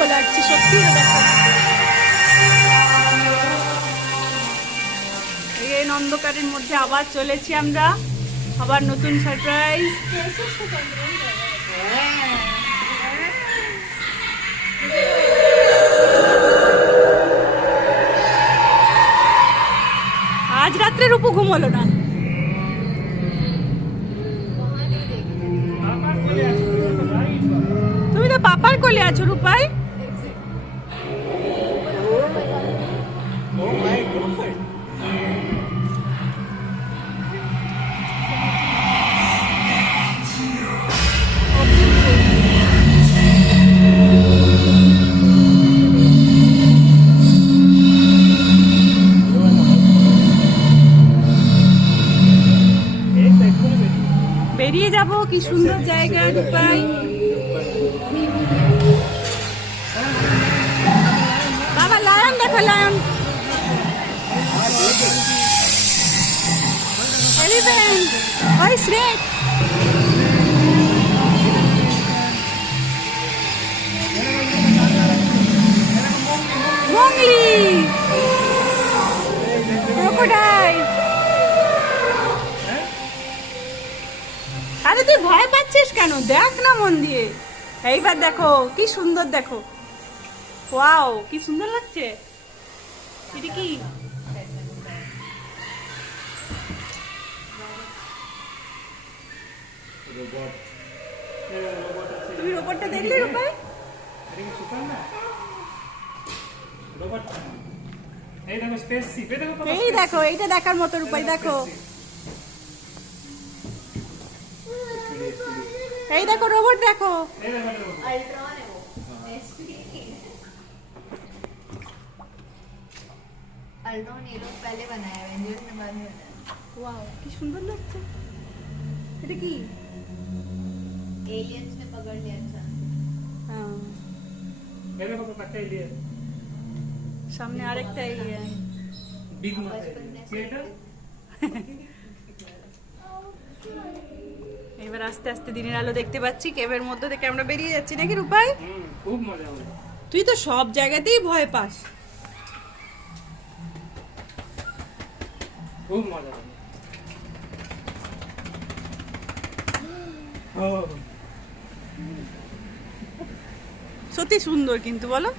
অপূর্ব লাগছে সত্যি। দেখো এই নন্দকারের মধ্যে আবার চলেছি আমরা, আবার নতুন সারপ্রাইজ। আজ রাত্রে রূপু ঘুমোলো না। তুমি তো পাপার কোলে আছো রূপাই। বেরিয়ে যাব, কি সুন্দর জায়গা রূপাই। বাবা লায়ন দেখো, লায়ন, এলিফ্যান্ট, ওই স্নেক। মংলি, ক্রোকোডাইল। আরে তুই ভয় পাচ্ছিস কেন? দেখ না মন দিয়ে। এইবার দেখো কি সুন্দর, দেখো ওয়াও কি সুন্দর লাগছে। এটা কি? তুমি রোবটটা দেখলে রূপাই? এই দেখো, এইটা দেখার মতো রূপাই। দেখো এই দেখো রোবট, দেখো अल्ट्रॉन ये लोग पहले बनाया एवेंजर्स ने बाद में बनाया। ওয়াও কি সুন্দর লাগছে। এটা কি? एलियंस ने पकड़ लिया था। मेरे को पता है ये সামনে আরেকটা এলিয়েন। Big theatre. এবার আস্তে আস্তে দিনের আলো দেখতে পাচ্ছি, কেভের মধ্যে থেকে আমরা বেরিয়ে যাচ্ছি নাকি রূপাই? খুব মজা হবে। তুই তো সব জায়গাতেই ভয় পাস। খুব মজা হবে। সত্যি সুন্দর কিন্তু বলো।